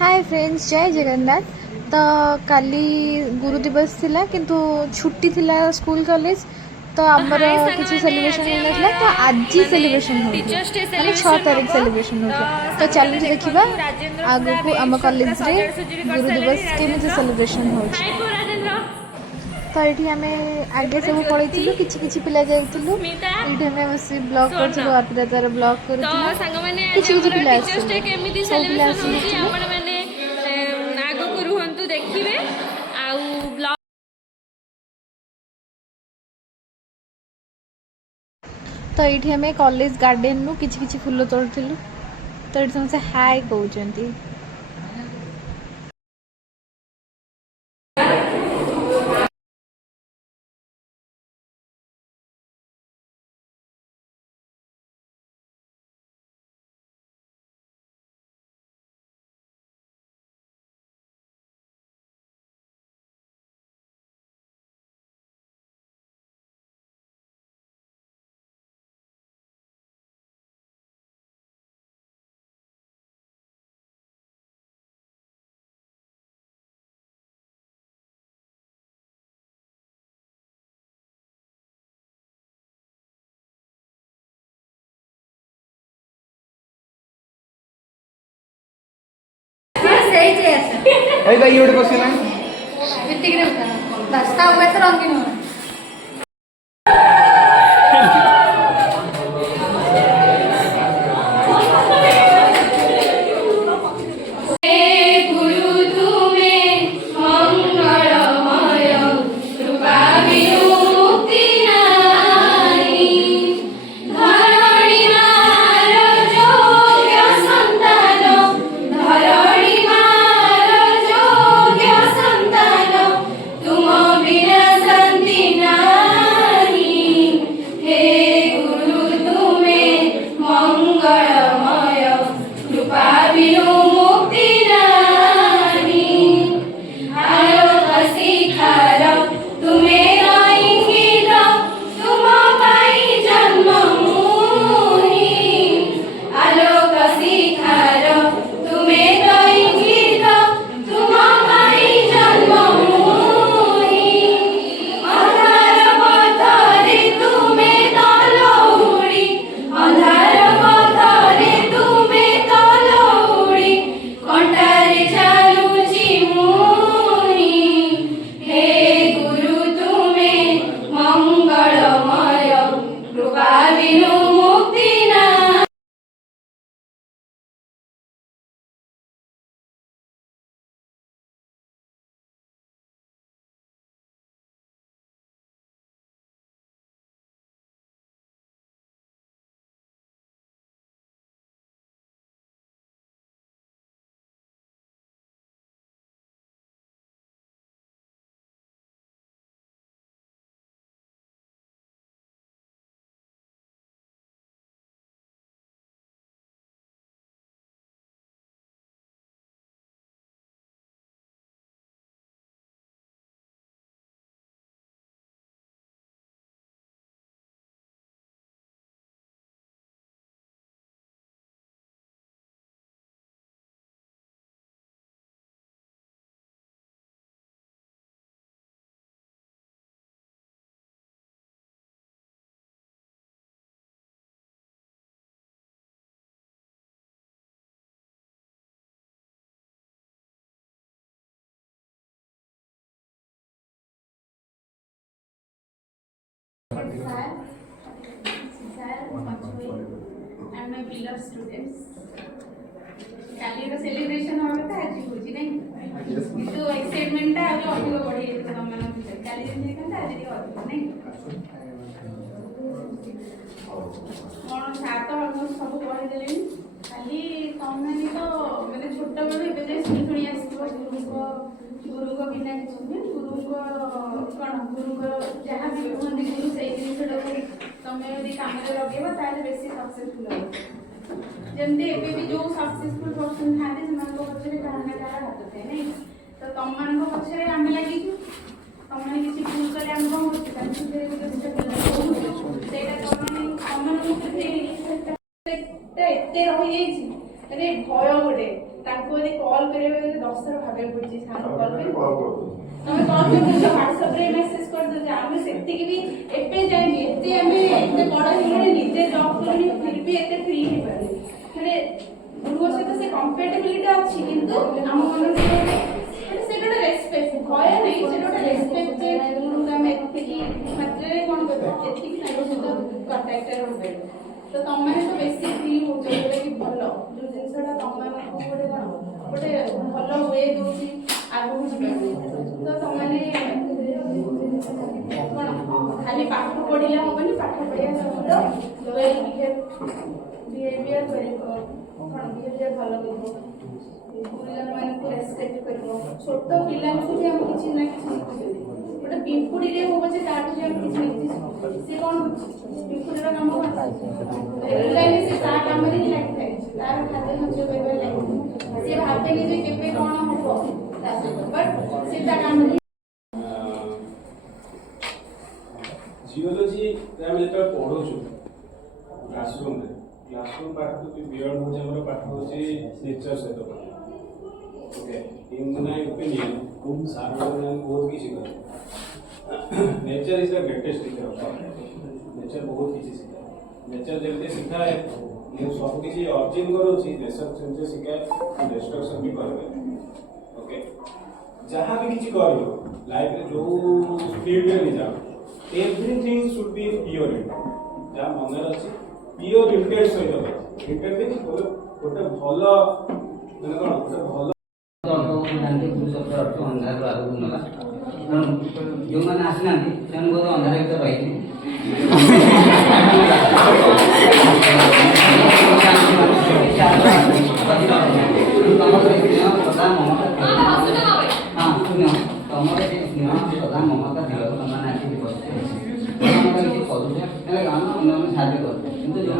Hi friends, जय जगन्नाथ। तो काली गुरु दिवस थिला किंतु छुट्टी थिला स्कूल कॉलेज, तो आमर किसी सेलिब्रेशन होना तो आज सेलिब्रेशन हो माने 6 तारीख सेलिब्रेशन हो। तो चलो देखा आगु को आम कॉलेज रे गुरु दिवस केमी सेलिब्रेशन हो। तो ये आम आगे सब पढ़ी किसी पिला जाइलु ये बस ब्लॉग कर अर्पिता ब्लॉग कर किसी पिला देखिए तो ये आम कॉलेज गार्डन नु किछि फूल तोड़ू। तो ये समस्त हाय कहते भाई भाई योड क्वेश्चन है वित्ती के बस ता वैसे रंगीन हो and my beloved students. काली का सेलिब्रेशन हो रहा था आज होजी नहीं तो एक्साइटमेंट टा आगे अधिक बढ़ी जातो हम मन काली दिन देखन आज अधिक नहीं कौन सात ऑलमोस्ट सब पढ़ी देलेनी खाली तमने तो माने छोट बड़ एबे जे सुनी आसीबो गुरु को बिना किछुने गुरु को कोन गुरु को जहां भी कहंदी गुरु सेही जिनिसटा तमे यदि काम रे लगेबा ताले बेसी सक्सेसफुल हो जमते एबे भी जो सक्सेसफुल पर्सन थाते समान को पछरे कहना तारा हाथ थे नहीं तो तम मान को पछरे हम लागि छु तम माने किछि भूल करे हम को होते कान सुधरे के सेटा तम को एते रहि जाइछि अरे भय गोटे ताको यदि कॉल करे 10 थर भाबे पड़ची सार कॉल पे तमे कॉल पे व्हाट्सएप रे मेसेज कर दे आमे सेति की भी एपे जाय एते आमे एते बड़ हिने निजे जॉब करनी फिर भी एते फ्री हे पारे माने गुरु से तो से कंपैटिबिलिटी अछि किंतु हम मन सेटा रेस्पेक्ट भय नहीं सेटा रेस्पेक्ट जे गुरु का में एते की मात्रा रे कोन करबो एति की ताको से कांटेक्ट रे होबे तो तमे तो बेसी फ्री हो जाय कि भलो जो जिनसटा तमे को गोटे भल वे दूसरी आगू तो तमने कौन खाली पाठ पढ़िले हेनी पाठ पढ़िया सहित वेल बिहेवियर बिहेवियर भल कर गुरुजन मान को रेस्पेक्ट कर छोट पिला भी हम किसी ना किसी गोटे पिंपुड़ी रे हो पचे ताठू हम किसी ना किसी से कौन पिंपुड़ी काम रेगुलारली से ता काम रे ही लाग थाए तार खाते नचे बेबे लाग से भाबे नि जे केबे कोन हो बट से ता काम रे जियोलॉजी हम जेटा पढो छु क्लासरूम पाठ तो बियॉन्ड हो हमर पाठ हो नेचर से तो ओके इन माय ओपिनियन खूब सारा बहुत किसी कर nature is the greatest teacher of nature बहुत किसी सिखाए नेचर जल्दी सिखाए ये सब किसी ऑब्जर्व करो छी नेचर से सिखाए डिस्ट्रक्शन भी करबे ओके जहां भी किसी करो लाइफ में जो फील्ड में नहीं जाओ एवरीथिंग शुड बी प्योर जहाँ मन अच्छी प्योर इंटेंट सहित इंटेंट मीन गोटे भल मैंने कौन गोटे भल जो मैंने आसना से अंधार भर रही प्रधान ममता हाँ शुण तुम स्नेह प्रधान ममता दिल तुम आसिक बसते किसी करूँ साहय कर कि जो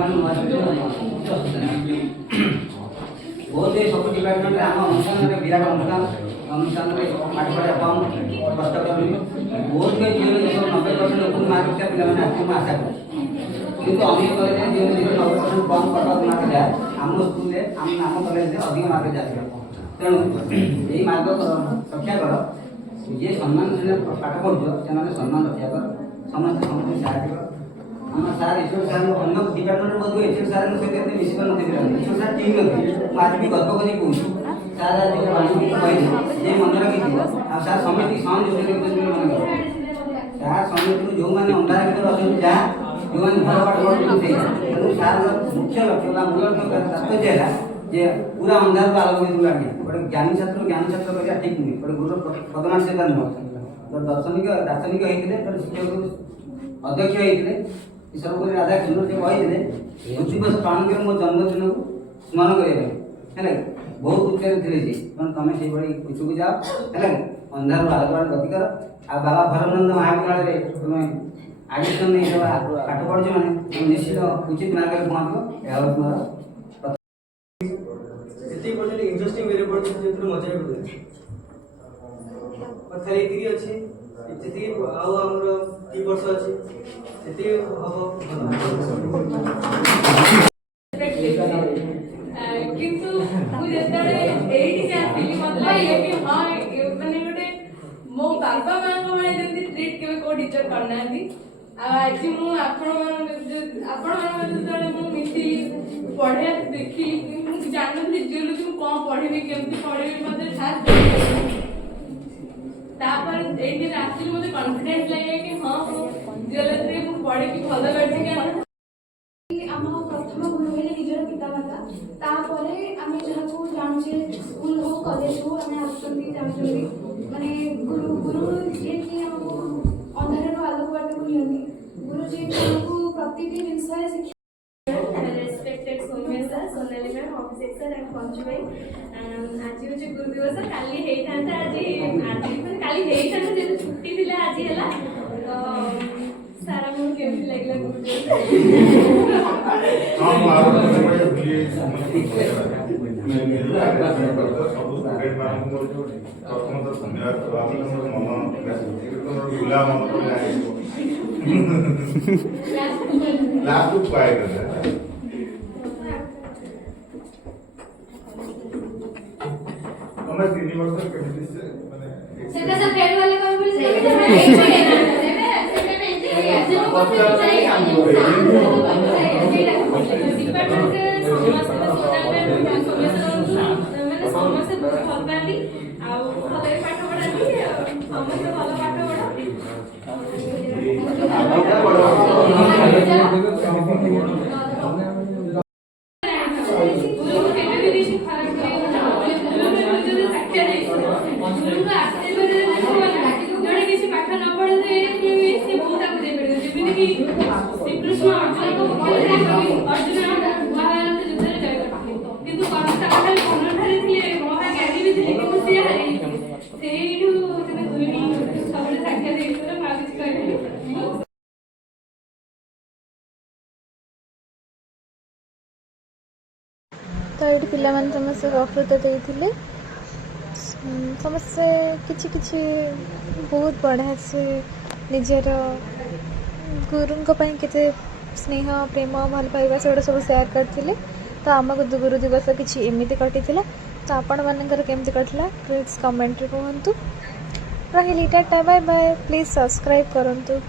बहुत सब डिपार्टमेंट आम अनुष्ठान विराट अनुष्ठान पाठ पढ़ा कम कष्ट कर बहुत जीवन जो 90% लोक मार्क रखा पे आशा कर कितु अनेक कॉलेज जो 90% कम कटअफ मार्क जाए आम स्कूल आम कॉलेज अधिक मार्क जाए तेणु यही मार्ग रक्षा कर जे सम्मान पाठ पढ़ुच से सम्मान रक्षा कर समस्त समस्त साहय कर आम सार ईश्वर सार अन्य डिपार्टमेंट बोध ईश्वर सार सहित मिस कर ईश्वर सार ठीक नहीं आज भी गर्व कर कहूँ सार जो कहे जे मन रखी सार समिति सहन मन कर सार समिति जो मैंने अंधार भर अच्छा जहाँ जो मैंने भल पाठ पढ़ते तेणु सार मुख्य लक्ष्य मूल लक्ष्य तात्पर्य है जे पूरा अंधार को आलोकित लगे गोटे ज्ञानी छात्र करवा ठीक नुहे गोटे गुरु पदनाथ से नुह दार्शनिक होते शिक्षक अध्यक्ष होते सर्वपल्ली राधाकृष्ण से कहते पृथ्वी दिवस पालन कर मो जन्मदिन को स्मरण करने है बहुत उच्चार थे तुम से पीछू जाओ है अंधार आलोक गति कर आ बाबा भरानंद महाविद्यालय तुम एडमिशन नहीं पाठ पढ़ु मैंने तुम निश्चित उचित मार्ग में पहुँचो यह इंटरेस्टिंग मेरे पड़े मजा खाली ये अच्छी जी आमर दी वर्ष अच्छी किंतु मुझे आसली मत लगे कि हाँ मैंने गोटे मो बाबा माँ को मैंने जल्दी ट्रीट के को टीचर करना आज मुझे मिसी पढ़े देखी जानती जियोलॉजी कौन पढ़ी केमती पढ़ी मत तापर एठी आसली मुझे कॉन्फिडेंस लगे कि हाँ जियोलॉजी रे पढ़े कि भल करछि कि आम प्रथम गुरु हेले निजर पितामाता तापरे आमे जहाको जानुचे स्कूल हो कॉलेज हो आमे आसुचंती जानुचंती माने गुरु गुरु जे कि हमको अंधारे रो आलोक बाटे को नियंती गुरु जे हमको प्रतिदिन जिंसरे शिक्षा respected Soumya sir, Sonali ma'am, officer sir and Panchu bhai. आज होचे गुरु दिवस काली हेई थांता आज काली हेई थांता जे छुट्टी थिला आज हला तो सारा मन केमती लागला गुरु दिवस हम मारो बड़े भूलिए सब स्टूडेंट मान को प्रथम तो धन्यवाद आप मन गुलाम मन को लास्ट टू पाएगा ତମେ 3 ବର୍ଷ କେମିତି ମାନେ ସେଟା ସେ ଫେର ଗଲେ କହିବି ସମସ୍ତେ ବହୁତ ଭଲ ପାଆନ୍ତି ଆଉ ଭଲରେ ପାଠ ପଢ଼ାନ୍ତି ସମସ୍ତେ ଭଲ ପାଠ ପଢ଼ାନ୍ତି ଗୁରୁଙ୍କୁ କେବେ ବି କିଛି ଖରାପ ଜଣେ କିଛି ପାଠ ନ ପଢିଲେ ସେ ବହୁତ ତାକୁ ଦେଇପାରିବ ଯେମିତିକି ଶ୍ରୀକୃଷ୍ଣ ଅର୍ଜୁନଙ୍କ ମୁଖ୍ୟରେ ଅର୍ଜୁନ ମହାଭାରତ ଯୁଦ୍ଧରେ ଜୟ କରିଥିଲେ କିନ୍ତୁ ତାଙ୍କ ଖାଲି ମନଠାରେ ଥିଲେ ମହାଜ୍ଞାନୀ ବି ଥିଲେ କିନ୍ତୁ ସିଏ ହାରିଯାଇଥିଲେ ସେଇଠୁ ମାନେ ଦୁଇଟି ସବୁବେଳେ ସାକ୍ଷାତ ହେଇଥିଲେ ମୁଁ ଆଉ କିଛି କହିବିନି ତ ଏଇଠି ପିଲାମାନେ ସମସ୍ତେ ବକ୍ତୃତା ଦେଇଥିଲେ ସମସ୍ତେ କିଛି କିଛି ବହୁତ ବଢ଼ିଆ ସେ ନିଜର ଗୁରୁଙ୍କ ପାଇଁ କେତେ ସ୍ନେହ ପ୍ରେମ ଭଲ ପାଇବା ସେଗୁଡ଼ା ସବୁ ସେୟାର କରିଥିଲେ ତ ଆମକୁ ଗୁରୁ ଦିବସ କିଛି ଏମିତି କଟିଥିଲା ତ ଆପଣମାନଙ୍କର କେମିତି କଟିଲା ପ୍ଲିଜ୍ କମେଣ୍ଟରେ କୁହନ୍ତୁ ରହିଲି tata bye bye please subscribe କରନ୍ତୁ।